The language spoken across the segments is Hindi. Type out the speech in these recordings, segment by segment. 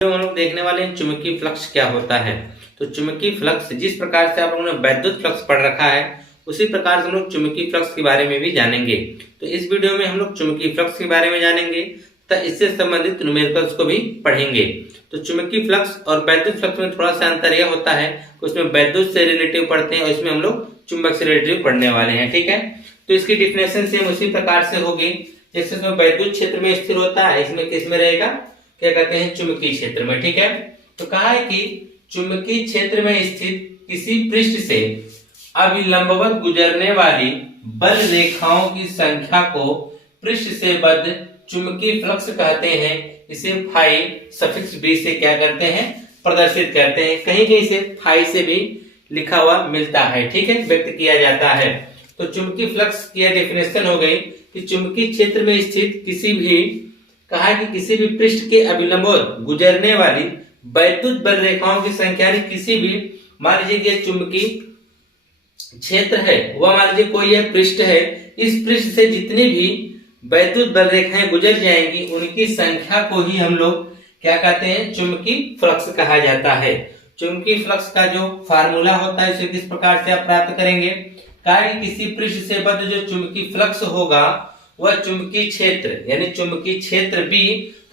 हम लोग देखने वाले हैं चुंबकीय फ्लक्स क्या होता है। तो चुंबकीय फ्लक्स जिस प्रकार से आप लोगों ने वैद्युत फ्लक्स पढ़ रखा है उसी प्रकार से हम लोग चुंबकीय फ्लक्स के बारे में भी जानेंगे। तो इस वीडियो में हम लोग चुंबकीय फ्लक्स के बारे में जानेंगे तथा इससे संबंधित न्यूमेरिकल्स को भी पढ़ेंगे। तो चुंबकीय फ्लक्स और वैद्युत फ्लक्स में थोड़ा सा अंतर यह होता है कि उसमें वैद्युत से रिलेटिव पढ़ते हैं और इसमें हम लोग चुंबक से रिलेटिव पढ़ने वाले हैं। ठीक है, तो इसकी डिफिनेशन सेम उसी प्रकार से होगी जैसे इसमें वैद्युत क्षेत्र में स्थिर होता है, इसमें किस में रहेगा, क्या कहते हैं, चुंबकीय क्षेत्र में। ठीक है, तो कहा है कि चुंबकीय क्षेत्र में स्थित किसी पृष्ठ से अभिलंबवत गुजरने वाली बल रेखाओं की संख्या को पृष्ठ से बद्ध चुंबकीय फ्लक्स कहते हैं। इसे फाई सफिक्स बी से क्या करते हैं, प्रदर्शित करते हैं। कहीं कहीं से फाई से भी लिखा हुआ मिलता है, ठीक है, व्यक्त किया जाता है। तो चुंबकीय फ्लक्स की डेफिनेशन हो गई कि चुंबकीय क्षेत्र में स्थित किसी भी, कहा कि किसी भी पृष्ठ के अभिलंबवत गुजरने वाली वैद्युत बल रेखाओं की संख्या ने किसी भी, मान लीजिए कि चुंबकीय क्षेत्र है, वह मान लीजिए कोई यह पृष्ठ है, इस पृष्ठ से जितनी भी वैद्युत बल रेखाएं गुजर जाएंगी उनकी संख्या को ही हम लोग क्या कहते हैं, चुंबकीय फ्लक्स कहा जाता है। चुंबकीय फ्लक्स का जो फार्मूला होता है उसे किस प्रकार से आप प्राप्त करेंगे, कहा कि किसी पृष्ठ से बद्ध जो चुंबकीय फ्लक्स होगा वह चुंबकीय क्षेत्र यानी चुंबकीय क्षेत्र बी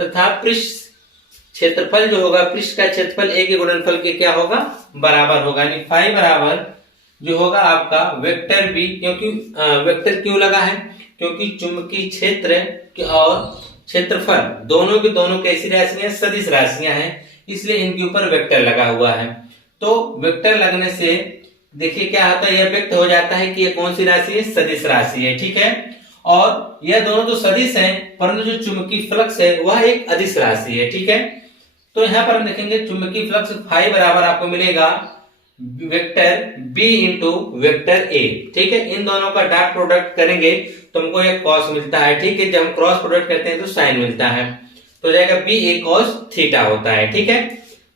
तथा पृष्ठ क्षेत्रफल जो होगा, पृष्ठ का क्षेत्रफल ए के गुणनफल के क्या होगा, बराबर होगा। यानी फाई बराबर जो होगा आपका वेक्टर बी, क्योंकि वेक्टर क्यों लगा है, क्योंकि चुंबकीय क्षेत्र और क्षेत्रफल दोनों के दोनों कैसी राशियां, सदिश राशियां हैं, इसलिए इनके ऊपर वेक्टर लगा हुआ है। तो वेक्टर लगने से देखिए क्या होता है, यह व्यक्त हो जाता है कि यह कौन सी राशि है, सदिश राशि है। ठीक है, और यह दोनों तो सदिश हैं परंतु जो चुंबकीय फ्लक्स है वह एक अदिश राशि है। ठीक है, तो यहाँ पर हम देखेंगे चुंबकीय फ्लक्स फाई बराबर आपको मिलेगा vector B into vector A. ठीक है, इन दोनों का डॉट प्रोडक्ट करेंगे तो हमको एक कॉस मिलता है। ठीक है, जब हम क्रॉस प्रोडक्ट करते हैं तो साइन मिलता है, तो जाएगा बी ए कॉस थीटा होता है। ठीक है,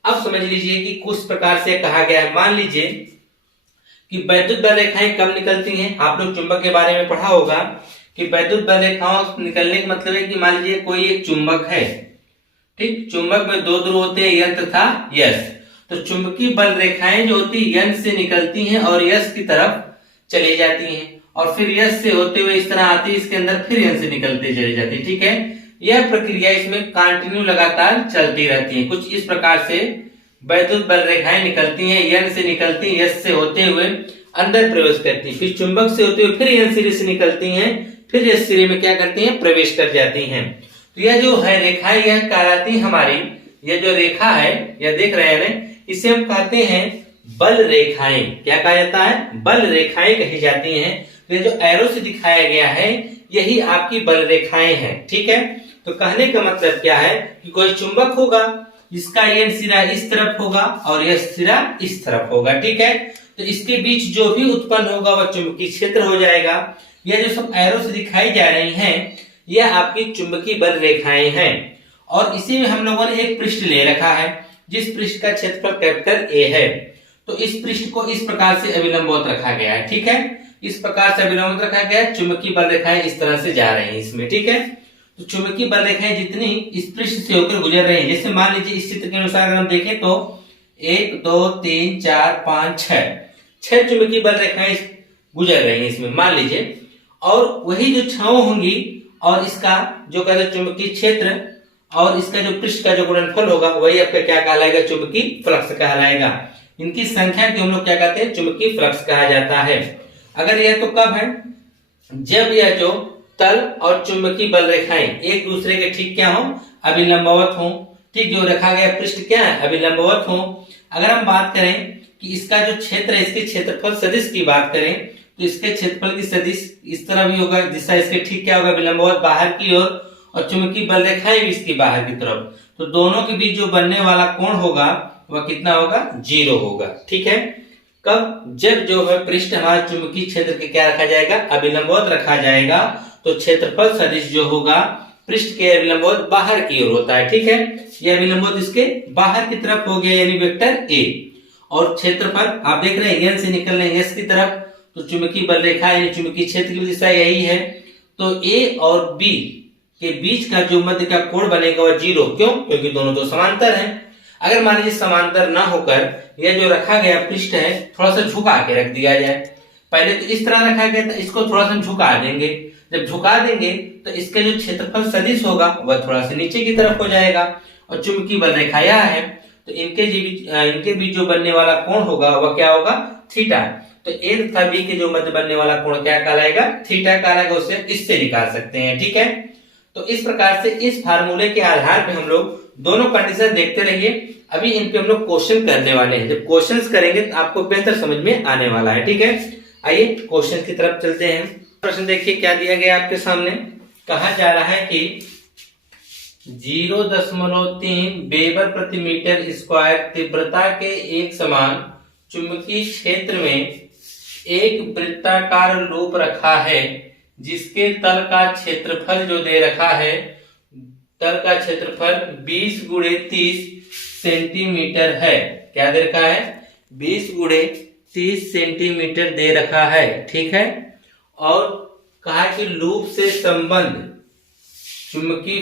अब समझ लीजिए कि कुछ प्रकार से कहा गया है, मान लीजिए कि वैद्युत बल रेखाएं कब निकलती हैं। आप लोग चुंबक के बारे में पढ़ा होगा कि वैद्युत बल रेखाओं निकलने का मतलब है कि मान लीजिए कोई एक चुंबक है, ठीक, चुंबक में दो ध्रुव होते हैं, यन तथा यस। तो चुंबकीय बल रेखाएं जो होती है यन से निकलती हैं और यस की तरफ चली जाती हैं और फिर यस से होते हुए इस तरह आती है, इसके अंदर फिर यन से निकलते चली जाती है। ठीक है, यह प्रक्रिया इसमें कंटिन्यू लगातार चलती रहती है। कुछ इस प्रकार से वैद्युत बल रेखाएं निकलती हैं, यन से निकलती हैं, यस से होते हुए अंदर प्रवेश करती हैं, फिर चुंबक से होते हुए फिर यन सिरे से निकलती हैं, फिर यस सिरे में क्या करती हैं, प्रवेश कर जाती हैं। तो यह जो है रेखाएं यह कहलाती है हमारी, यह जो रेखा है यह देख रहे हैं, इसे हम कहते हैं बल रेखाएं। क्या कहा जाता है, बल रेखाएं कही जाती हैं। तो ये जो एरो से दिखाया गया है यही आपकी बल रेखाएं हैं। ठीक है, तो कहने का मतलब क्या है कि कोई चुंबक होगा जिसका यह सिरा इस तरफ होगा और यह सिरा इस तरफ होगा। ठीक है, तो इसके बीच जो भी उत्पन्न होगा वह चुंबकीय क्षेत्र हो जाएगा। यह जो सब एरो से दिखाई जा रही हैं यह आपकी चुंबकीय बल रेखाएं हैं और इसी में हम लोगों ने एक पृष्ठ ले रखा है जिस पृष्ठ का क्षेत्रफल कैपिटल ए है। तो इस पृष्ठ को इस प्रकार से अभिलंबवत रखा गया है। ठीक है, इस प्रकार से अभिलंबवत रखा गया है, चुंबकीय बल रेखाएं इस तरह से जा रही हैं इसमें। ठीक है, तो चुंबकीय बल रेखाएं जितनी इस पृष्ठ से होकर गुजर रही हैं, जैसे मान लीजिए इस चित्र के अनुसार अगर हम देखें तो 1 2 3 4 5 6 चुंबकीय बल रेखाएं गुजर रही हैं इसमें, मान लीजिए, और वही जो छाव होंगी और इसका जो कहते हैं चुंबकीय क्षेत्र और इसका जो पृष्ठ का जो गुणनफल होगा वही आपका क्या कहलाएगा, चुंबकीय फ्लक्स कहलाएगा। इनकी संख्या को हम लोग क्या कहते हैं, चुंबकीय फ्लक्स कहा जाता है। अगर यह तो कब है, जब यह जो तल और चुंबकीय बल रेखाएं एक दूसरे के ठीक क्या हो, अभिलंबवत हो। ठीक, जो रखा गया पृष्ठ क्या है, अभिलंबवत हो। अगर हम बात करें कि इसका जो क्षेत्र है, इसके क्षेत्रफल सदिश की बात करें तो इसके क्षेत्रफल की सदिश इस तरह भी होगा जिसका इसके ठीक क्या होगा, विलंबवत बाहर की ओर और चुंबकीय बल रेखाएं भी इसकी बाहर की तरफ। तो दोनों के बीच जो बनने वाला कोण होगा वह कितना होगा, 0 होगा। ठीक है, कब, जब जो है पृष्ठ हमारा चुंबकीय क्षेत्र के क्या रखा जाएगा, अभिलंबवत रखा जाएगा। तो क्षेत्रफल सदिश जो होगा पृष्ठ के अभिलंबवत बाहर की ओर होता है। ठीक है, यह अभिलंबवत इसके बाहर की तरफ हो गया यानी वेक्टर ए, और क्षेत्रफल आप देख रहे हैं यन से निकल रहे हैं यस की तरफ, तो चुंबकीय बल रेखा यानी चुंबकीय क्षेत्र की दिशा यही है। तो ए और बी के बीच का जो मध्य का कोण बनेगा वह 0, क्यों? क्योंकि दोनों तो समांतर हैं। अगर मान लीजिए समांतर ना होकर यह जो रखा गया पृष्ठ है थोड़ा सा झुका के रख दिया जाए, पहले तो इस तरह रखा गया था, इसको थोड़ा सा झुका देंगे। जब झुका देंगे तो इसका जो क्षेत्रफल सदिश होगा वह थोड़ा सा नीचे की तरफ हो जाएगा, और चुंबकीय बल रेखा यह है, तो इनके बीच जो बनने वाला कोण होगा वह क्या होगा? थीटा। तो ए तथा बी के जो मध्य बनने वाला कोण क्या कहलाएगा? थीटा कहलाएगा। उसे इससे निकाल सकते हैं, ठीक है। तो इस प्रकार से इस फार्मूले के आधार पे हम लोग दोनों कंडीशन देखते रहिए। अभी इन पे हम लोग क्वेश्चन करने वाले हैं, जब क्वेश्चंस करेंगे तो आपको बेहतर समझ में आने वाला है, ठीक है। आइए क्वेश्चन की तरफ चलते हैं। प्रश्न देखिए क्या दिया गया आपके सामने। कहा जा रहा है कि 0.3 वेबर प्रति मीटर स्क्वायर तीव्रता के एक समान चुंबकीय क्षेत्र में एक वृत्ताकार लूप रखा है, जिसके तल का क्षेत्रफल जो दे रखा है, तल का क्षेत्रफल 20 गुणे 30 सेंटीमीटर है। क्या दे रखा है? 20 गुणे 30 सेंटीमीटर दे रखा है, ठीक है। और कहा कि लूप से संबंध चुंबकीय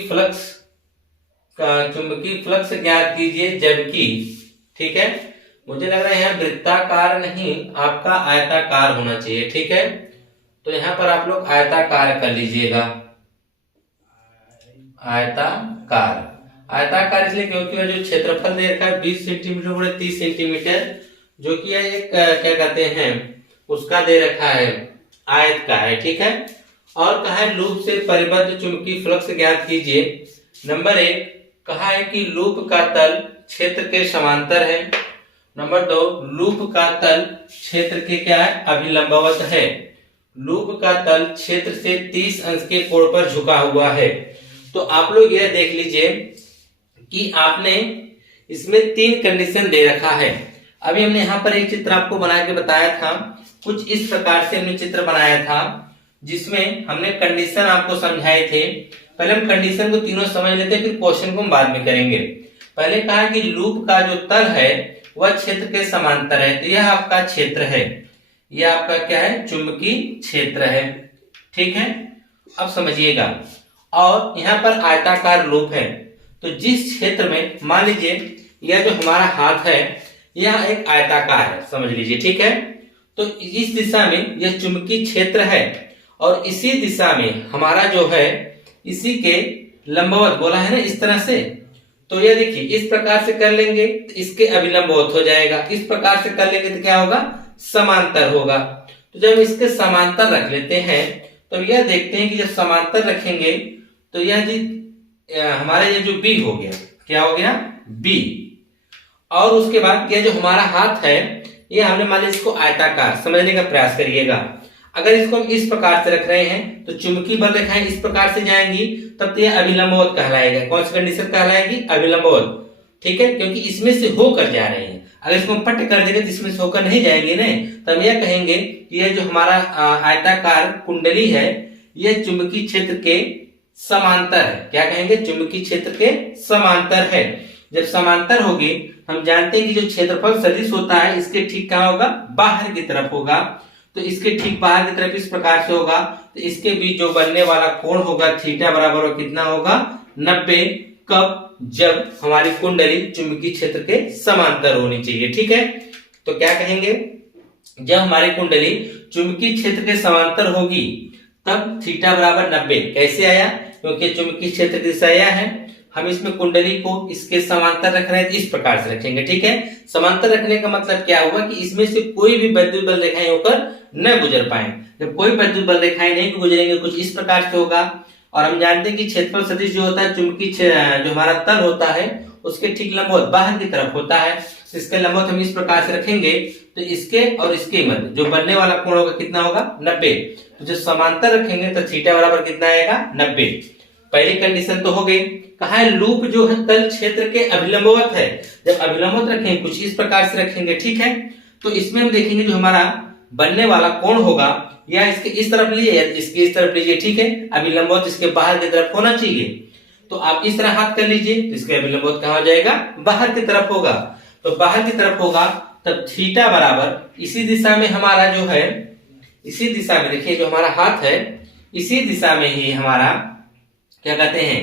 फ्लक्स ज्ञात कीजिए, जबकि, ठीक है। मुझे लग रहा है यहाँ वृत्ताकार नहीं, आपका आयताकार होना चाहिए, ठीक है। तो यहाँ पर आप लोग आयताकार कर लीजिएगा, आयताकार इसलिए क्योंकि जो क्षेत्रफल दे रखा है 20 सेंटीमीटर गुणे 30 सेंटीमीटर, जो कि यह एक क्या कहते हैं उसका दे रखा है, आयत का है, ठीक है। और कहा है लूप से परिबद्ध चुंबकीय फ्लक्स ज्ञात कीजिए। नंबर 1 कहा है कि लूप का तल क्षेत्र के समांतर है। नंबर 2 लूप का तल क्षेत्र के क्या है? अभिलंबवत है। लूप का तल क्षेत्र से 30 अंश के कोण पर झुका हुआ है। तो आप लोग यह देख लीजिए कि आपने इसमें 3 कंडीशन दे रखा है। अभी हमने यहाँ पर एक चित्र आपको बना के बताया था, कुछ इस प्रकार से हमने चित्र बनाया था, जिसमें हमने कंडीशन आपको समझाए थे। पहले हम कंडीशन को तीनों समझ लेते हैं, फिर क्वेश्चन को हम बाद में करेंगे। पहले कहा कि लूप का जो तल है वह क्षेत्र के समांतर है, तो यह आपका क्षेत्र है, यह आपका क्या है? चुंबकीय क्षेत्र है, ठीक है। अब समझिएगा, और यहाँ पर आयताकार लूप है, तो जिस क्षेत्र में मान लीजिए यह जो हमारा हाथ है यह एक आयताकार है, समझ लीजिए, ठीक है। तो इस दिशा में यह चुंबकीय क्षेत्र है, और इसी दिशा में हमारा जो है इसी के लंबवत बोला है ना, इस तरह से। तो यह देखिए इस प्रकार से कर लेंगे तो इसके अभिलंबवत हो जाएगा, इस प्रकार से कर लेंगे तो क्या होगा? समांतर होगा। तो जब इसके समांतर रख लेते हैं तो यह देखते हैं कि जब समांतर रखेंगे तो यह हमारा ये जो बी हो गया, क्या हो गया? बी। और उसके बाद यह जो हमारा हाथ है ये हमने मान लिया इसको आयताकार समझने का प्रयास करिएगा। अगर इसको हम इस प्रकार से रख रहे हैं तो चुंबकीय बल रेखाएं इस प्रकार से जाएंगी, तब तो यह अभिलंबवत कहलाएगा। कौन सी कंडीशन कहलाएगी? अभिलंबवत, ठीक है, क्योंकि इसमें से होकर जा रहे हैं। अगर इसको हम पट कर देंगे तो इसमें से होकर नहीं जाएंगे ना, तब यह कहेंगे कि यह जो हमारा आयताकार कुंडली है यह चुंबकीय क्षेत्र के समांतर है। क्या कहेंगे? चुंबकीय क्षेत्र के समांतर है। जब समांतर होगी हम जानते हैं कि जो क्षेत्रफल सदिश होता है इसके ठीक कहाँ होगा? बाहर की तरफ होगा। तो इसके ठीक बाहर की तरफ इस प्रकार से होगा, तो इसके बीच जो बनने वाला कोण होगा थीटा बराबर कितना होगा? 90। कब? जब हमारी कुंडली चुंबकीय क्षेत्र के समांतर होनी चाहिए, ठीक है। तो क्या कहेंगे? जब हमारी कुंडली चुंबकीय क्षेत्र के समांतर होगी तब थीटा बराबर 90। कैसे आया? क्योंकि चुंबकीय क्षेत्र की दिशा यह है, हम इसमें कुंडली को इसके समांतर रख रहे हैं, इस प्रकार से रखेंगे, ठीक है। समांतर रखने का मतलब क्या हुआ कि इसमें से कोई भी वैद्युत बल रेखाएं होकर न गुजर पाए। जब कोई वैद्युत बल रेखाएं नहीं गुजरेंगे कुछ इस प्रकार से होगा। और हम जानते हैं कि क्षेत्रफल सदिश जो होता है चुंबकीय जो हमारा तल होता है उसके ठीक लंबवत बाहर की तरफ होता है। इसके लंबवत हम इस प्रकार से रखेंगे तो इसके और इसके मध्य जो बनने वाला कोण होगा कितना होगा? 90। तो जो समांतर रखेंगे तो थीटा बराबर कितना आएगा? 90। पहली कंडीशन तो हो गई। कहा है लूप जो है तल क्षेत्र के अभिलंबवत है। जब अभिलंबवत रखेंगे कुछ इस प्रकार से रखेंगे, ठीक है। तो इसमें हम देखेंगे जो हमारा बनने वाला कोण होगा या इसके इस तरफ लीजिए या इसके इस तरफ लीजिए, ठीक है। अभिलंबवत इसके बाहर की तरफ होना चाहिए। तो आप इस तरह हाथ कर लीजिए तो इसके अभिलंबवत कहाँ हो जाएगा? बाहर की तरफ होगा। तो बाहर की तरफ होगा तब थीटा बराबर इसी दिशा में हमारा जो है, इसी दिशा में देखिए जो हमारा हाथ है इसी दिशा में ही हमारा क्या कहते हैं,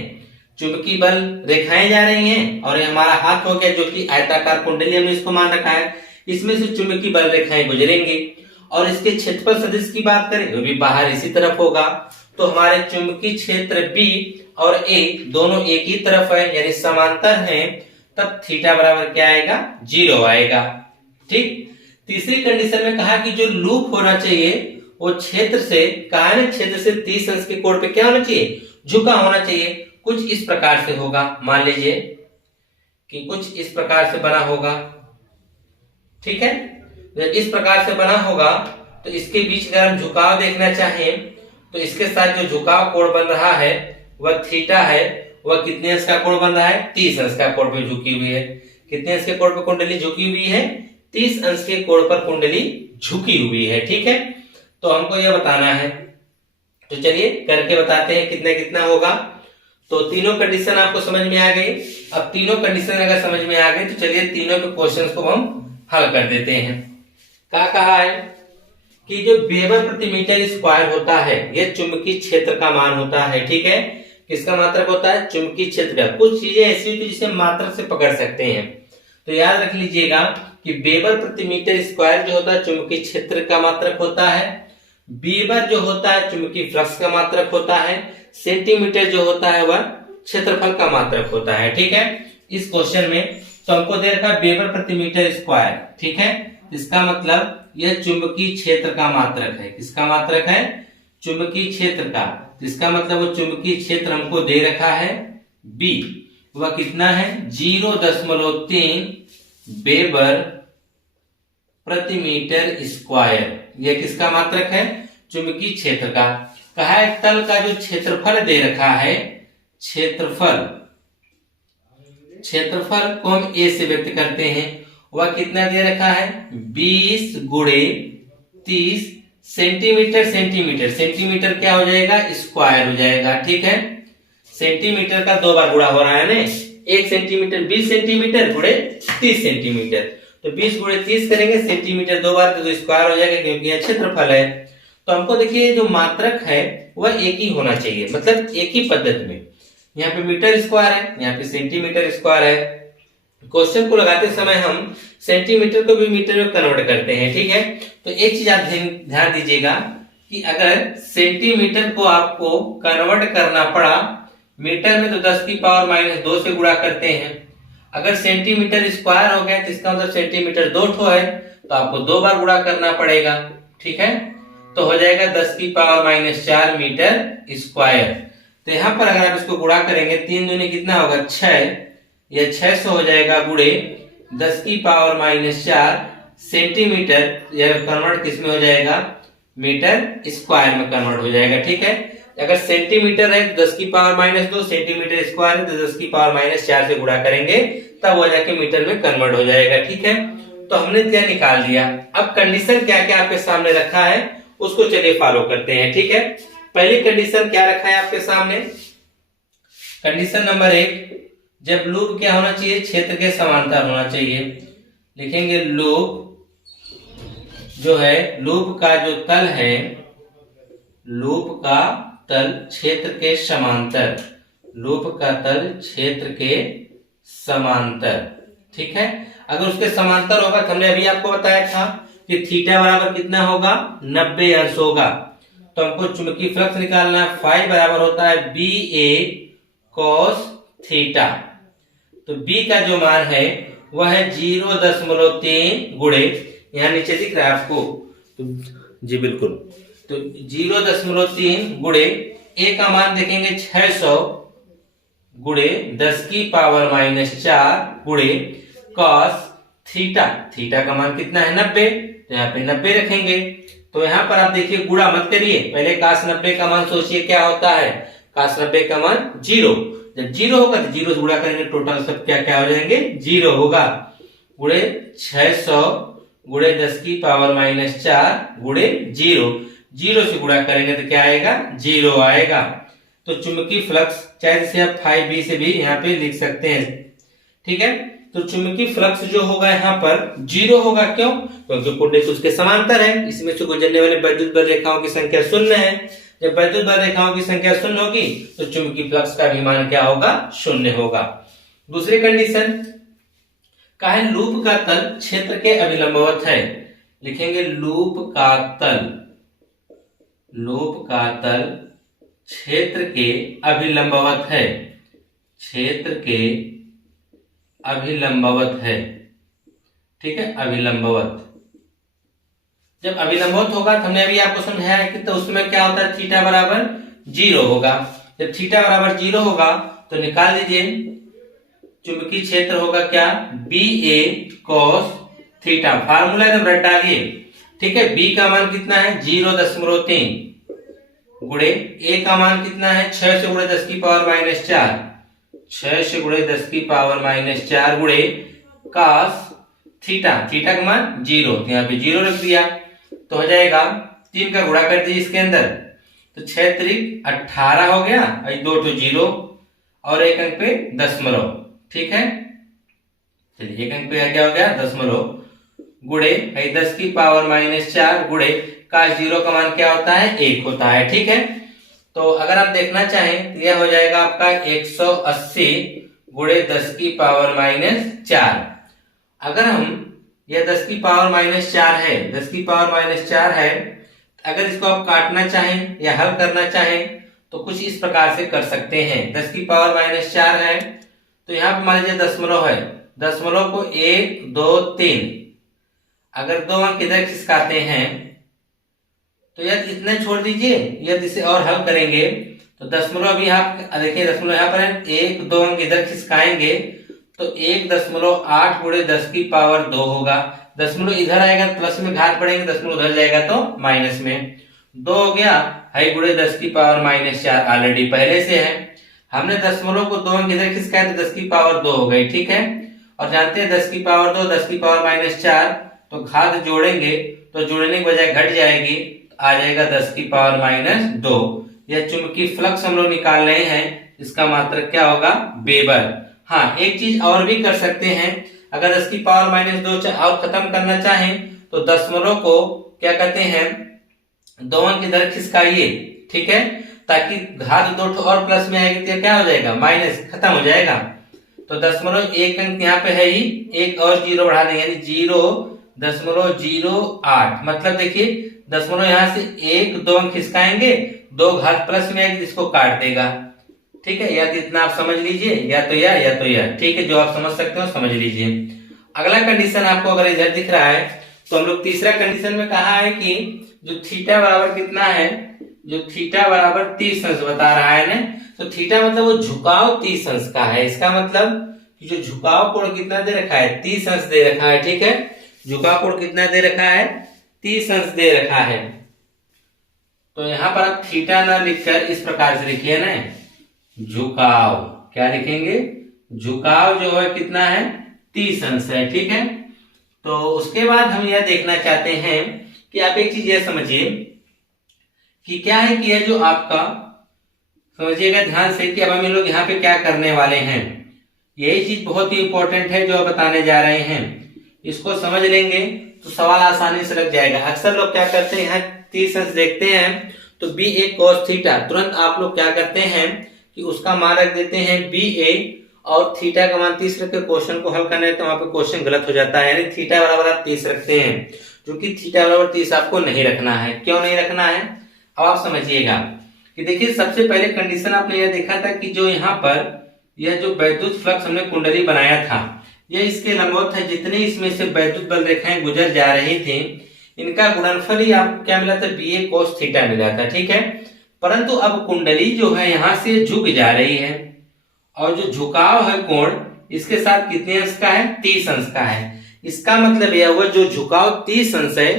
चुंबकीय बल रेखाएं जा रही हैं और ये हमारा हाथ हो गया जो कि आयताकार कुंडली हमने इसको मान रखा है, इसमें से चुंबकीय बल रेखाएं गुजरेंगी और इसके क्षेत्रफल सदिश की बात करें वो भी बाहर इसी तरफ होगा। तो हमारे चुंबकीय क्षेत्र बी और ए दोनों एक ही तरफ है यानी समांतर हैं, तब थीटा बराबर क्या आएगा, 0 आएगा। ठीक, तीसरी कंडीशन में कहा कि जो लूप होना चाहिए वो क्षेत्र से, कहा है ना, क्षेत्र से 30 अंश के कोण पे क्या होना चाहिए, झुका होना चाहिए। कुछ इस प्रकार से होगा, मान लीजिए कि कुछ इस प्रकार से बना होगा। ठीक है, जब इस प्रकार से बना होगा तो इसके बीच अगर हम झुकाव देखना चाहें तो इसके साथ जो झुकाव कोण बन रहा है वह थीटा है, वह कितने अंश का कोण बन रहा है, 30 अंश का कोण पे झुकी हुई है। कितने अंश के कोण पर कुंडली झुकी हुई है, 30 अंश के कोण पर कुंडली झुकी हुई है। ठीक है, तो हमको यह बताना है, तो चलिए करके बताते हैं कितना कितना होगा। तो तीनों कंडीशन आपको समझ में आ गई। अब तीनों कंडीशन अगर समझ में आ गई तो चलिए तीनों के क्वेश्चंस को हम हल कर देते हैं। क्या कहा है कि जो वेबर प्रति मीटर स्क्वायर होता है यह चुंबकीय क्षेत्र का मान होता है। ठीक है, किसका मात्रक होता है, चुंबकीय क्षेत्र का। कुछ चीजें ऐसी होती है जिसे मात्रक से पकड़ सकते हैं, तो याद रख लीजिएगा कि वेबर प्रति मीटर स्क्वायर जो होता है चुंबकीय क्षेत्र का मात्रक होता है, वेबर जो होता है चुंबकीय फ्लक्स का मात्रक होता है, सेंटीमीटर जो होता है वह क्षेत्रफल का मात्रक होता है। ठीक है, इस क्वेश्चन में तो हमको दे रखा है वेबर प्रति मीटर स्क्वायर। ठीक है, इसका मतलब यह चुंबकीय क्षेत्र का मात्रक है। किसका मात्रक है, चुंबकीय क्षेत्र का। इसका मतलब वो चुंबकीय क्षेत्र हमको दे रखा है बी, वह कितना है, 0.3 वेबर प्रति मीटर स्क्वायर। यह किसका मात्रक है, चुंबकीय क्षेत्र का। कहा है तल का जो क्षेत्रफल दे रखा है, क्षेत्रफल को हम ए से व्यक्त करते हैं, वह कितना दे रखा है, 20 गुणे 30 सेंटीमीटर। सेंटीमीटर क्या हो जाएगा, स्क्वायर हो जाएगा। ठीक है, सेंटीमीटर का 2 बार गुणा हो रहा है ना, 1 सेंटीमीटर 20 सेंटीमीटर गुणे 30 सेंटीमीटर, तो 20 गुणे 30 करेंगे, सेंटीमीटर 2 बार तो स्क्वायर हो जाएगा क्योंकि यह क्षेत्रफल है। तो हमको देखिए जो मात्रक है वह एक ही होना चाहिए, मतलब एक ही पद्धति में। यहाँ पे मीटर स्क्वायर है, यहाँ पे सेंटीमीटर स्क्वायर है। क्वेश्चन को लगाते समय हम सेंटीमीटर को भी मीटर में कन्वर्ट करते हैं। ठीक है, तो एक चीज आप ध्यान दीजिएगा कि अगर सेंटीमीटर को आपको कन्वर्ट करना पड़ा मीटर में तो 10⁻⁻2 से गुणा करते हैं। अगर सेंटीमीटर स्क्वायर हो गया तो इसका मतलब सेंटीमीटर 2 ठो है तो आपको 2 बार गुणा करना पड़ेगा। ठीक है, तो हो जाएगा 10⁻⁴ मीटर स्क्वायर। तो यहाँ पर अगर आप इसको गुणा करेंगे 3 दूनी कितना होगा, 6, यह 600 हो जाएगा गुणे 10⁻⁴ सेंटीमीटर। यह कन्वर्ट किसमें हो जाएगा, मीटर स्क्वायर में कन्वर्ट हो जाएगा। ठीक है, अगर सेंटीमीटर है तो 10⁻⁻2, सेंटीमीटर स्क्वायर है तो 10⁻⁴ से गुणा करेंगे तब वो जाके मीटर में कन्वर्ट हो जाएगा। ठीक है, तो हमने क्या निकाल दिया। अब कंडीशन क्या क्या आपके सामने रखा है उसको चलिए फॉलो करते हैं। ठीक है, पहली कंडीशन क्या रखा है आपके सामने, कंडीशन नंबर 1, जब लूप क्या होना चाहिए, क्षेत्र के समांतर होना चाहिए। लिखेंगे लूप जो है, लूप का जो तल है, लूप का तल क्षेत्र के समांतर, लूप का तल क्षेत्र के समांतर। ठीक है, अगर उसके समांतर होगा तो हमने अभी आपको बताया था कि थीटा बराबर कितना होगा, 90 अंश होगा। तो हमको चुंबकीय फ्लक्स निकालना है, फाई बराबर होता है BA cos थीटा। तो B का जो मान है वह है 0.3 गुणे, यहाँ नीचे दिख रहा है आपको, तो जी बिल्कुल, तो 0.3 गुणे A का मान देखेंगे 600 गुणे 10⁻⁴ गुणे cos थीटा। थीटा का मान कितना है, 90, तो यहाँ पे 90 रखेंगे। तो यहाँ पर आप देखिए गुणा मत करिए, पहले cos 90 का मान सोचिए क्या होता है, cos 90 का मान 0। जब 0 होगा तो 0 से गुणा करेंगे, टोटल सब क्या क्या हो जाएंगे, 0 होगा। गुणे 600 गुणे 10⁻⁴ गुणे 0 से गुणा करेंगे तो क्या आएगा, 0 आएगा। तो चुंबकीय फ्लक्स, चाहे जिसे आप फाई बी से भी यहाँ पे लिख सकते हैं। ठीक है, तो चुंबकीय फ्लक्स जो होगा यहाँ पर 0 होगा, क्यों, क्योंकि कुंडली उसके समांतर है, इसमें से गुजरने वाले विद्युत बल रेखाओं की संख्या 0 है। जब वैद्युत बल रेखाओं की संख्या शून्य होगी तो चुंबकीय फ्लक्स का भी मान क्या होगा, शून्य होगा। दूसरी कंडीशन का है लूप का तल क्षेत्र के अभिलंबवत है। लिखेंगे लूप का तल क्षेत्र के अभिलंबवत है, क्षेत्र के अभिलंबवत है, ठीक है, अभिलंबवत। जब अभिलंबवत होगा तो हमने अभी आपको समझाया है कि तो उसमें क्या होता है, थीटा बराबर 0 होगा। जब थीटा बराबर 0 होगा तो निकाल दीजिए चुंबकीय क्षेत्र होगा क्या, बी ए कॉस थीटा। फार्मूला एकदम रट डालिए, ठीक है। बी का मान कितना है 0.3 गुणे ए का मान कितना है 6 से गुणे 10 की पावर माइनस 4, 6 से गुणे 10 की पावर माइनस 4 गुणे कॉस थीटा, थीटा का मान 0, तो यहाँ पे 0 रख दिया तो हो जाएगा 3 का गुणा कर दीजिए इसके अंदर, तो 6 त्रिक 18 हो गया, 2 तो 0 और एक अंक पे दशमलव, ठीक है। चलिए एक अंक पे क्या हो गया दशमलव गुणे 10 की पावर माइनस 4 गुणे का 0 का मान क्या होता है 1 होता है, ठीक है। तो अगर आप देखना चाहें तो यह हो जाएगा आपका 180 गुणे 10 की पावर माइनस 4। अगर हम यह 10 की पावर माइनस 4 है, 10 की पावर माइनस 4 है, अगर इसको आप काटना चाहें या हल करना चाहें तो कुछ इस प्रकार से कर सकते हैं। 10 की पावर माइनस 4 है तो यहाँ पे मान लीजिए दशमलव है, दशमलव को 1 2 3, अगर 2 अंक इधर खिसकाते हैं तो यदि इतने छोड़ दीजिए, यदि इसे और हल करेंगे तो दशमलव भी आप देखिए, दशमलव यहाँ पर है, 1 2 अंक इधर खिसकाएंगे तो 1.8 गुणे 10 की पावर 2 होगा। दशमलव इधर आएगा प्लस में घात बढ़ेंगे, दशमलव उधर जाएगा तो माइनस में, 2 हो गया है गुणे 10 की पावर माइनस 4 ऑलरेडी पहले से है। हमने दशमलव को 2 अंक इधर खिसकाया तो 10 की पावर 2 हो गई, ठीक है। और जानते हैं 10 की पावर 2 10 की पावर माइनस 4, तो घात जोड़ेंगे तो जोड़ने के बजाय घट जाएगी, आ जाएगा 10 की पावर माइनस 2। यह चुंबकीय फ्लक्स हम लोग निकाल रहे हैं, इसका मात्रक क्या होगा वेबर। हाँ, एक चीज और भी कर सकते हैं, अगर 10 की पावर माइनस 2 और खत्म करना चाहें तो दशमलव को क्या कहते हैं 2 अंक इधर खिसकाइए, ठीक है, ताकि घात 2 और प्लस में आएगी तो क्या हो जाएगा माइनस, खत्म हो जाएगा। तो दशमलव एक अंक यहाँ पे है ही, एक और 0 बढ़ा देंगे यानी 0.08, मतलब देखिए दशमलव यहाँ से 1 2 अंक खिसकाएंगे, 2 घात प्लस में आएगी जिसको काट देगा, ठीक है। या तो इतना आप समझ लीजिए, या तो यह, ठीक है, जो आप समझ सकते हो समझ लीजिए। अगला कंडीशन आपको अगर इधर दिख रहा है तो हम लोग तीसरा कंडीशन में कहा है कि जो थीटा बराबर कितना है, जो थीटा बराबर 30 अंश बता रहा है ना, तो थीटा मतलब वो झुकाव 30 अंश का है। इसका मतलब कि जो झुकाव कोण कितना दे रखा है 30 अंश दे रखा है, ठीक है। झुकाव कोण कितना दे रखा है 30 अंश दे रखा है। तो यहां पर आप थीटा ना लिखकर इस प्रकार से लिखिए ना, झुकाव, क्या लिखेंगे, झुकाव जो है कितना है 30 अंश है, ठीक है। तो उसके बाद हम यह देखना चाहते हैं कि आप एक चीज यह समझिए कि क्या है कि यह जो आपका समझिएगा ध्यान से कि अब हम लोग यहाँ पे क्या करने वाले हैं, यही चीज बहुत ही इंपॉर्टेंट है जो बताने जा रहे हैं। इसको समझ लेंगे तो सवाल आसानी से लग जाएगा। अक्सर लोग क्या करते हैं, 30 अंश देखते हैं तो बी ए cos थीटा, तुरंत आप लोग क्या करते हैं कि उसका मान रख देते हैं बी ए और थीटा का मान 30 रखकर क्वेश्चन को हल करने तो वहां पे क्वेश्चन गलत हो जाता है, यानी थीटा बराबर आप 30 रखते हैं, जो कि थीटा बराबर 30 आपको नहीं रखना है। क्यों नहीं रखना है, अब आप समझिएगा कि देखिए सबसे पहले कंडीशन आपने यह देखा था कि जो यहाँ पर यह जो वैद्युत फ्लक्स हमने कुंडली बनाया था, यह इसके लंबवत है, जितने इसमें से वैद्युत बल रेखाएं गुजर जा रही थी इनका गुणनफल ही आपको क्या मिला था, बी ए cos थीटा मिला था, ठीक है। परंतु अब कुंडली जो है यहाँ से झुक जा रही है और जो झुकाव है कोण इसके साथ कितने अंश का है, 30 अंश का है। इसका मतलब यह हुआ जो झुकाव 30 अंश है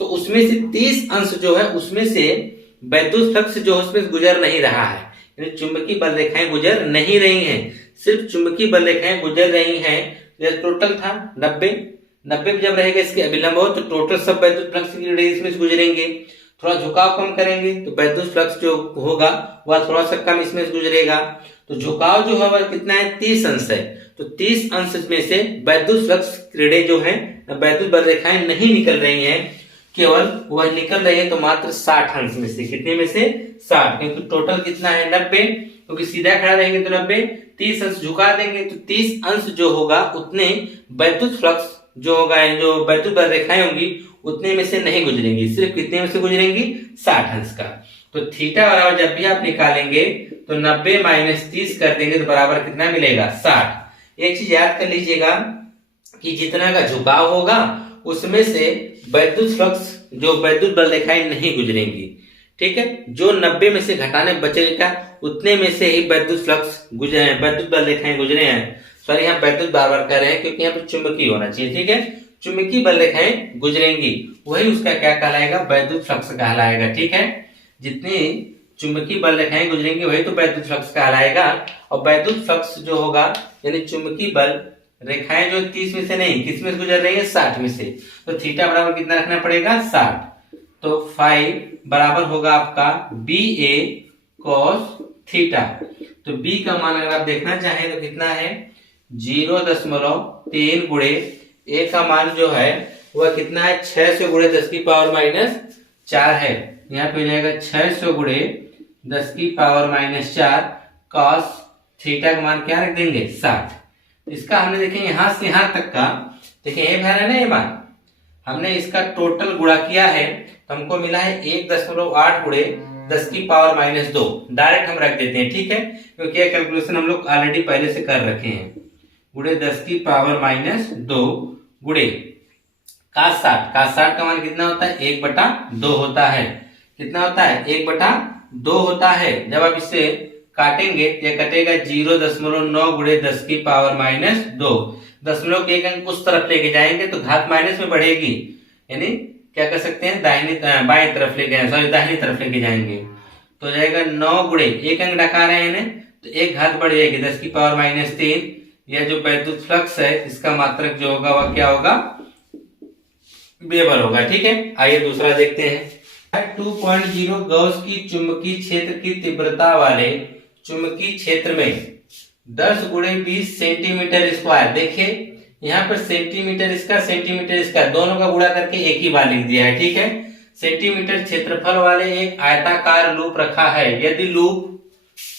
तो उसमें से 30 अंश जो है उसमें से वैद्युत फ्लक्स जो है उसमें गुजर नहीं रहा है, यानी चुंबकीय बल रेखाएं गुजर नहीं रही हैं, सिर्फ चुंबकीय बल रेखाएं गुजर रही हैं। यह टोटल था 90 जब रहेगा इसके अभिलंब हो तो टोटल सब वैद्युत फ्लक्स की रेडियस में गुजरेंगे। थोड़ा झुकाव कम करेंगे तो वैद्युत फ्लक्स जो होगा वह थोड़ा सा कम इसमें गुजरेगा। तो झुकाव जो है वह कितना है, 30 अंश है। तो 30 अंश में से वैद्युत फ्लक्स किरणें जो है, वैद्युत बल रेखाएं नहीं निकल रही हैं, केवल वह निकल रही है तो मात्र 60 अंश में से। कितने में से? 60, क्योंकि टोटल कितना है 90, क्योंकि सीधा खड़ा रहेंगे तो 90, 30 अंश झुका देंगे तो 30 अंश जो होगा उतने वैद्युत फ्लक्स जो होगा, जो वैद्युत बल रेखाएं होंगी उतने में से नहीं गुजरेंगी, सिर्फ कितने में से गुजरेंगी? 60 अंश का। तो थीटा बराबर जब भी आप निकालेंगे तो 90 माइनस 30 कर देंगे तो बराबर कितना मिलेगा? 60। एक चीज याद कर लीजिएगा कि जितना का झुकाव होगा उसमें से वैद्युत फ्लक्स जो वैद्युत बल रेखाएं नहीं गुजरेंगी, ठीक है। जो 90 में से घटाने बचेगा उतने में से ही वैद्युत फ्लक्स गुजरे हैं, वैद्युत बल रेखाएं गुजरे हैं। सॉरी, यहाँ वैद्युत बार बार कर रहे हैं क्योंकि यहाँ पे चुंबकीय होना चाहिए, ठीक है। चुंबकीय बल रेखाएं गुजरेंगी, वही उसका क्या कहलाएगा? वैद्युत फ्लक्स कहलाएगा, ठीक है। जितनी चुंबकीय बल रेखाएं गुजरेंगी वही तो वैद्युत फ्लक्स कहलाएगा। और वैद्युत फ्लक्स जो होगा यानी चुंबकीय बल रेखाएं जो 30 में से नहीं, किस में से गुजर रही है? 60 में से। तो थीटा बराबर कितना रखना पड़ेगा? 60। तो फाई बराबर होगा आपका बी ए कॉस थीटा। तो बी का मान अगर आप देखना चाहें तो कितना है? 0.3 गुणे ए का मान जो है वह कितना है? 600 गुणे 10 की पावर माइनस 4 है। यहाँ पे हो जाएगा 600 गुणे 10 की पावर माइनस 4 कॉस थीटा का मान क्या रख देंगे? 60। इसका हमने देखें यहां से यहां तक का, देखिए ये है ना ये मान, हमने इसका टोटल गुणा किया है तो हमको मिला है 1.8 गुणे 10 की पावर माइनस 2। डायरेक्ट हम रख देते हैं, ठीक है, क्योंकि ये कैलकुलेशन हम लोग ऑलरेडी पहले से कर रखे हैं। गुणे 10 की पावर माइनस 2 गुणे cos 60। cos 60 का मान कितना होता है? 1/2 होता है। कितना होता है? 1/2 होता है। जब आप इसे काटेंगे तो यह कटेगा 0.9 गुणे 10 की पावर माइनस 2। दशमलव के एक अंक उस तरफ लेके जाएंगे तो घात माइनस में बढ़ेगी, यानी क्या कर सकते हैं? बाएं तरफ लेके, सॉरी दाहिनी तरफ लेके जाएंगे तो जाएगा 9 गुणे एक अंक डका रहे हैं तो एक घात बढ़ जाएगी 10 की पावर माइनस 3। यह जो वैद्युत फ्लक्स है इसका मात्रक जो होगा वह क्या होगा? वेबर होगा, ठीक है। आइए दूसरा देखते हैं। 2.0 गॉस की चुंबकीय क्षेत्र की तीव्रता वाले चुंबकीय क्षेत्र में 10 गुणे 20 सेंटीमीटर स्क्वायर। देखिए यहाँ पर सेंटीमीटर इसका, सेंटीमीटर इसका, दोनों का गुणा करके एक ही बार लिख दिया है, ठीक है। सेंटीमीटर क्षेत्रफल वाले एक आयताकार लूप रखा है। यदि लूप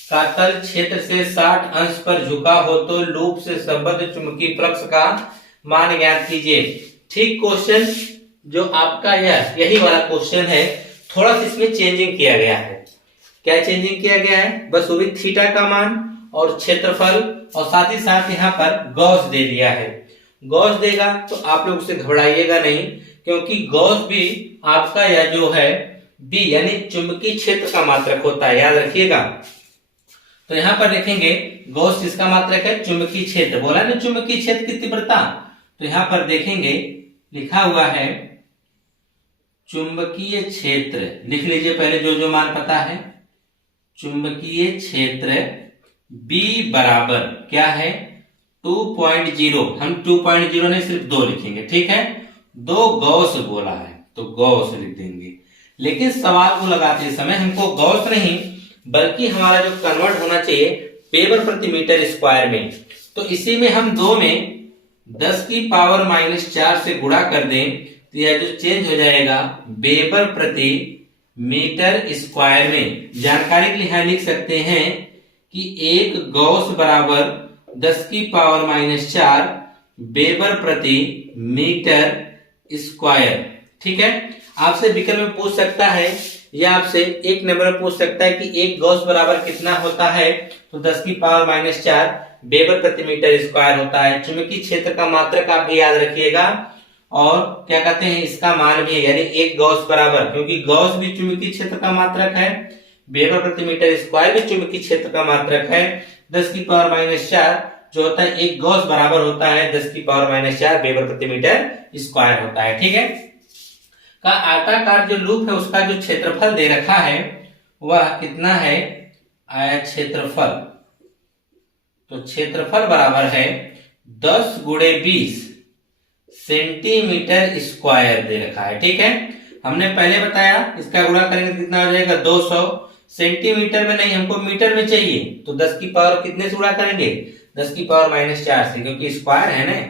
का तल क्षेत्र से 60 अंश पर झुका हो तो लूप से संबद्ध चुंबकीय फ्लक्स का मान ज्ञात कीजिए। ठीक क्वेश्चन जो आपका यही वाला क्वेश्चन है, थोड़ा सा इसमें चेंजिंग किया गया है। क्या चेंजिंग किया गया है? बस वो भी थीटा का मान और क्षेत्रफल और साथ ही साथ यहाँ पर गॉस दे दिया है। गॉस देगा तो आप लोग उसे घबराइएगा नहीं, क्योंकि गॉस भी आपका यह जो है बी यानी चुंबकीय क्षेत्र का मात्रक होता है, याद रखिएगा। तो यहाँ पर देखेंगे गॉस किसका मात्रक है? चुंबकीय क्षेत्र। बोला ना चुंबकीय क्षेत्र की तीव्रता, तो यहाँ पर देखेंगे लिखा हुआ है चुंबकीय क्षेत्र। लिख लीजिए पहले जो जो मान पता है। चुंबकीय क्षेत्र B बराबर क्या है? 2.0। हम 2.0 नहीं सिर्फ 2 लिखेंगे, ठीक है। 2 गॉस बोला है तो गॉस लिख देंगे। लेकिन सवाल को लगाते समय हमको गॉस नहीं बल्कि हमारा जो कन्वर्ट होना चाहिए वेबर प्रति मीटर स्क्वायर में, तो इसी में हम 2 में 10 की पावर माइनस 4 से गुणा कर दें तो यह जो चेंज हो जाएगा वेबर प्रति मीटर स्क्वायर में। जानकारी के लिए यहां लिख सकते हैं कि एक गॉस बराबर 10 की पावर माइनस 4 वेबर प्रति मीटर स्क्वायर, ठीक है। आपसे विकल्प में पूछ सकता है या आपसे एक नंबर में पूछ सकता है कि एक गॉस बराबर कितना होता है, तो 10 की पावर माइनस 4 वेबर प्रति मीटर स्क्वायर होता है। चुंबकीय क्षेत्र का मात्रक आप भी याद रखिएगा और क्या कहते हैं इसका मान भी, यानी एक गॉस बराबर, क्योंकि गॉस भी चुंबकीय क्षेत्र का मात्रक है, वेबर प्रति मीटर स्क्वायर भी चुंबकीय क्षेत्र का मात्रक है। 10 की पावर माइनस 4 जो होता है एक गॉस बराबर होता है 10 की पावर माइनस 4 वेबर प्रति मीटर स्क्वायर होता है, ठीक है। का आयताकार जो लूप है उसका जो क्षेत्रफल दे रखा है वह कितना है? आयत क्षेत्रफल। तो क्षेत्रफल बराबर है 10 गुणे 20 सेंटीमीटर स्क्वायर दे रखा है, ठीक है। हमने पहले बताया इसका गुणा करेंगे तो कितना हो जाएगा? 200। सेंटीमीटर में नहीं, हमको मीटर में चाहिए, तो 10 की पावर कितने से गुणा करेंगे? 10 की पावर माइनस 4 से, क्योंकि स्क्वायर है ना।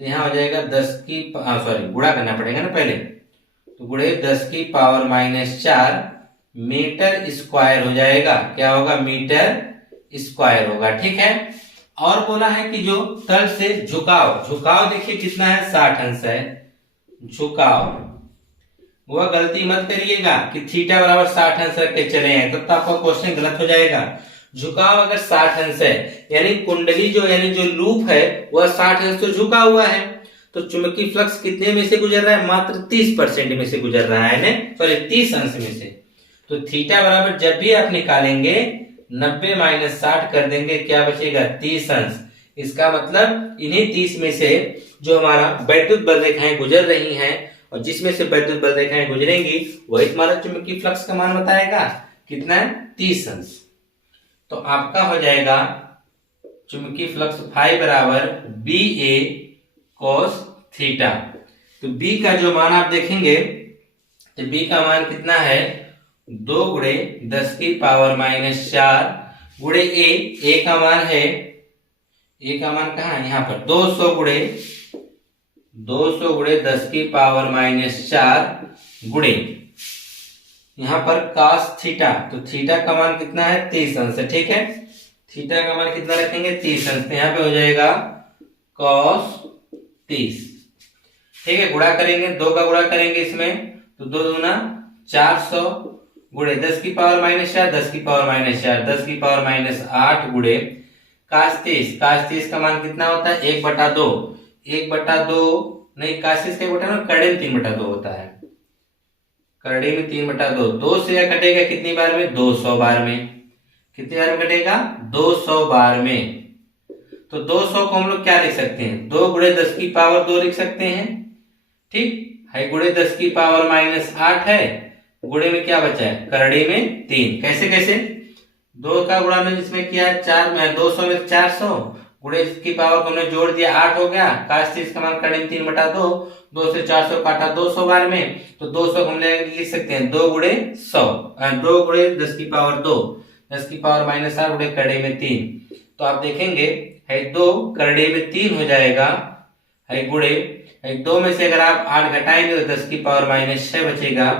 तो यहाँ हो जाएगा 10 की, सॉरी गुणा करना पड़ेगा ना पहले, तो तो गुणे 10 की पावर -4 मीटर स्क्वायर हो जाएगा। क्या होगा? मीटर स्क्वायर होगा। ठीक है। और बोला है कि जो तल से झुकाव देखिए कितना है, 60 अंश है। झुकाव वह गलती मत करिएगा कि थीटा बराबर 60 अंश रख के चले हैं, तब तो आपका क्वेश्चन गलत हो जाएगा। झुकाव अगर 60 अंश है यानी कुंडली यानी जो लूप है वह 60 अंश तो झुका हुआ है, तो चुंबकीय फ्लक्स कितने में से गुजर रहा है? मात्र 30% में से गुजर रहा है, सॉरी 30 अंश में से। तो थीटा बराबर जब भी आप निकालेंगे 90 - 60 कर देंगे, क्या बचेगा? 30 अंश। इसका मतलब इन्हीं 30 में से जो हमारा वैद्युत बल रेखाएं गुजर रही हैं और जिसमें से वैद्युत बल रेखाएं गुजरेंगी वही तुम्हारा चुंबकीय फ्लक्स का मान बताएगा। कितना है? 30 अंश। तो आपका हो जाएगा चुंबकीय फ्लक्स फाई बराबर BA cos थीटा। तो B का जो मान आप देखेंगे तो B का मान कितना है? 2 गुणे 10 की पावर -4 गुणे A का मान है, A का मान कहाँ है? यहाँ पर 200 गुणे 10 की पावर -4 गुणे यहाँ पर cos थीटा। तो थीटा का मान कितना है? 30 अंश। ठीक है। थीटा का मान कितना रखेंगे? 30 अंश। तो यहाँ पे हो जाएगा cos 30। ठीक है। गुणा करेंगे, 2 का गुणा करेंगे इसमें, तो 2 दूना 400 गुणे 10 की पावर -4 10 की पावर -4 10 की पावर -8 गुणे cos 30। cos 30 का मान कितना होता है? 1/2। 1/2 नहीं, cos 30 का 1/2 करड़े में 3/2 होता है। करड़े में 3/2। 2 से यह कटेगा कितनी बार में? 200 बार में। कितनी बार में कटेगा? 200 बार में। तो 200 को हम लोग क्या लिख सकते हैं? 2 गुणे 10 की पावर 2 लिख सकते हैं। ठीक है। गुणे 10 की पावर -8 है, गुणे में क्या बचा है? करड़े में 3। कैसे कैसे? 2 का गुणा में जिसमें किया 4 में 200 में 400 गुणे इसकी पावर को हमने जोड़ दिया 8 हो गया। cos 30 का मान करड़े में 3/2, 2 से 400 काटा 200 बार में, तो 200 हम लिख सकते हैं 2 गुणे 100 2 गुणे 10 की पावर 2 10 की पावर -8 गुणे करड़े में 3। तो आप देखेंगे है 2 करड़े में 3 हो जाएगा है गुणे 2 में से अगर आप 8 घटाएंगे तो 10 की पावर -6 बचेगा।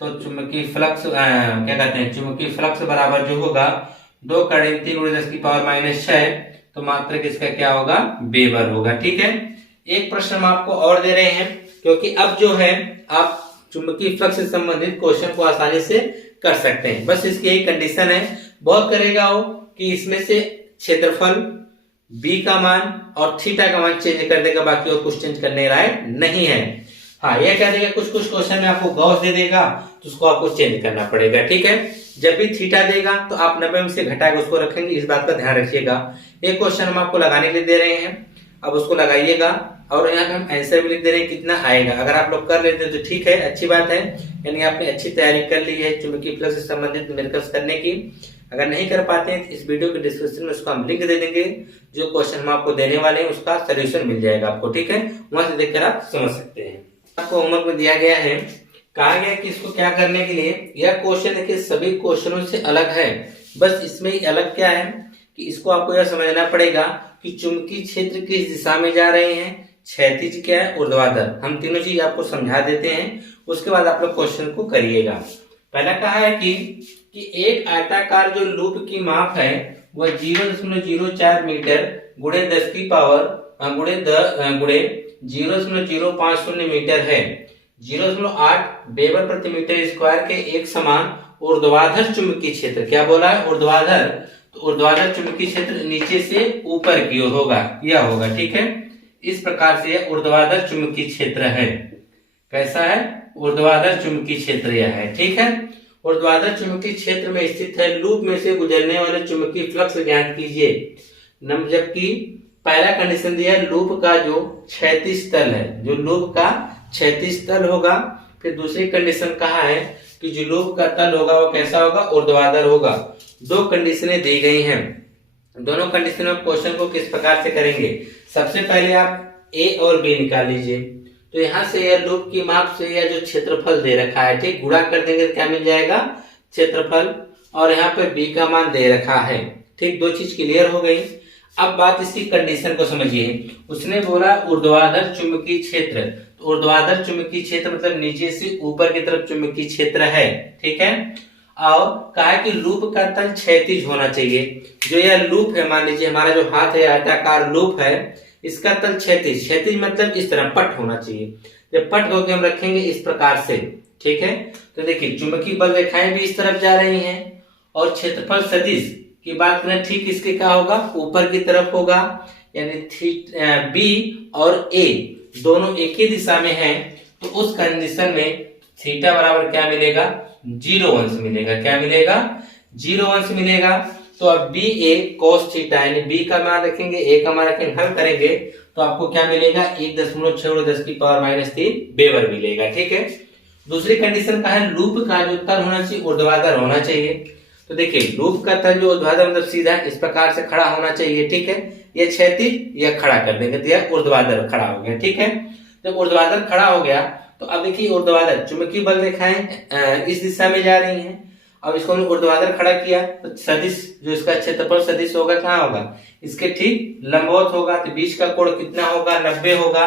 तो चुंबकीय फ्लक्स क्या कहते हैं? चुंबकीय फ्लक्स बराबर जो होगा 2 करड़े में 3 गुणे 10 की पावर -6, तो मात्रक इसका क्या होगा? वेबर होगा। ठीक है। एक प्रश्न हम आपको और दे रहे हैं, क्योंकि अब जो है आप चुंबकीय फ्लक्स से संबंधित क्वेश्चन को आसानी से कर सकते हैं। बस इसकी यही कंडीशन है, बहुत करेगा वो कि इसमें से क्षेत्रफल, B का मान और थीटा का मान चेंज कर देगा, बाकी और कुछ चेंज करने लायक नहीं है। हाँ, यह क्या देगा? कुछ क्वेश्चन में आपको गॉस दे देगा तो उसको आपको चेंज करना पड़ेगा। ठीक है। जब भी थीटा देगा तो आप 90 में से घटा के उसको रखेंगे, इस बात का ध्यान रखिएगा। एक क्वेश्चन हम आपको लगाने के लिए दे रहे हैं, अब उसको लगाइएगा और यहाँ पे हम आंसर भी लिख दे रहे हैं कितना आएगा। अगर आप लोग कर लेते हैं तो ठीक है, अच्छी बात है, यानी आपने अच्छी तैयारी कर ली है चुंबकीय फ्लक्स से संबंधित न्यूमेरिकल्स करने की। अगर नहीं कर पाते हैं तो इस वीडियो के डिस्क्रिप्शन में उसको हम लिंक दे देंगे, जो क्वेश्चन हम आपको देने वाले हैं उसका सोल्यूशन मिल जाएगा आपको। ठीक है। वहां से देखकर आप समझ सकते हैं। आपको होमवर्क में दिया गया है, कहा गया कि इसको क्या करने के लिए, यह क्वेश्चन है कि सभी क्वेश्चनों से अलग है। बस इसमें अलग क्या है कि इसको आपको यह समझना पड़ेगा कि चुंबकीय क्षेत्र किस दिशा में जा रहे हैं, क्षैतिज क्या है, ऊर्ध्वाधर। हम तीनों चीज आपको समझा देते हैं, उसके बाद आप लोग क्वेश्चन को करिएगा। पहला कहा है कि एक आयताकार जो लूप की माप है वह 0.04 मीटर गुणे 10 की पावर गुणे 0.050 मीटर है। 0.8 वेबर प्रति मीटर स्क्वायर के एक समान ऊर्ध्वाधर चुंबकीय क्षेत्र, क्या बोला है? ऊर्ध्वाधर। तो ऊर्ध्वाधर चुंबकीय क्षेत्र नीचे से ऊपर की ओर होगा, यह होगा। ठीक है। इस प्रकार से यह ऊर्ध्वाधर चुंबकीय क्षेत्र है। कैसा है? ऊर्ध्वाधर चुंबकीय क्षेत्र यह है। ठीक है। ऊर्ध्वाधर चुंबकीय क्षेत्र में स्थित है, लूप में से गुजरने वाले चुंबकीय फ्लक्स ज्ञात कीजिए। जबकि पहला कंडीशन दिया लूप का जो क्षैतिज तल है, जो लूप का क्षैतिज तल होगा। फिर दूसरी कंडीशन कहा है कि जो लूप का तल होगा वो कैसा होगा? ऊर्ध्वाधर होगा। दो कंडीशनें दी गई हैं। दोनों कंडीशन में क्वेश्चन को किस प्रकार से करेंगे? सबसे पहले आप ए और बी निकाल लीजिए। तो यहां से यह लूप की माप से यह जो क्षेत्रफल दे रखा है, ठीक, गुणा कर देंगे तो क्या मिल जाएगा? क्षेत्रफल। और यहाँ पे बी का मान दे रखा है। ठीक, दो चीज क्लियर हो गई। अब बात इसकी कंडीशन को समझिए। उसने बोला ऊर्ध्वाधर चुंबकीय क्षेत्र, तो ऊर्ध्वाधर चुंबकीय क्षेत्र मतलब नीचे से ऊपर की तरफ चुंबकीय क्षेत्र है, ठीक है। और कहा है कि लूप का तल क्षैतिज होना चाहिए। जो यह लूप है, मान लीजिए हमारा जो हाथ है आयताकार लूप है, इसका तल क्षैतिज, क्षैतिज मतलब इस तरह पट होना चाहिए। जब पट होकर हम रखेंगे इस प्रकार से, ठीक है। तो देखिए चुंबकीय बल रेखाएं भी इस तरफ जा रही हैं और क्षेत्रफल सदिश की बात करें, ठीक इसके क्या होगा, ऊपर की तरफ होगा। यानी बी और ए दोनों एक ही दिशा में हैं, तो उस कंडीशन में थीटा बराबर क्या मिलेगा, 0 अंश मिलेगा। क्या मिलेगा, 0 अंश मिलेगा। तो अब बी ए cos थीटा, यानी बी का मान रखेंगे, ए का मान रखेंगे, हल करेंगे तो आपको क्या मिलेगा, 1.6×10⁻³ वेबर मिलेगा, ठीक है। दूसरी कंडीशन का है लूप का जो तल होना चाहिए ऊर्ध्वाधर होना चाहिए। तो देखिए लूप का तल जो ऊर्ध्वाधर मतलब सीधा इस प्रकार से खड़ा होना चाहिए, ठीक है। यह क्षैतिज यह खड़ा कर देंगे तो यह ऊर्ध्वाधर खड़ा हो गया, ठीक है। जब ऊर्ध्वाधर खड़ा हो गया तो अब देखिए ऊर्ध्वाधर चुंबकीय बल रेखाएं इस दिशा में जा रही हैं। अब इसको हमने ऊर्ध्वाधर खड़ा किया तो सदिश जो इसका क्षेत्रफल सदिश होगा कहाँ होगा, इसके ठीक लंबवत होगा। तो बीच का कोण कितना होगा, 90 होगा।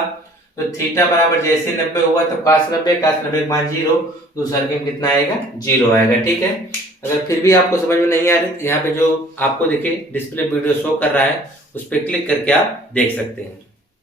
तो थीटा बराबर जैसे 90 हुआ तो cos 90 का मान 0, तो सर्किल में कितना आएगा, 0 आएगा, ठीक है। अगर फिर भी आपको समझ में नहीं आ रही तो यहाँ पे जो आपको देखिए डिस्प्ले वीडियो शो कर रहा है उस पर क्लिक करके आप देख सकते हैं।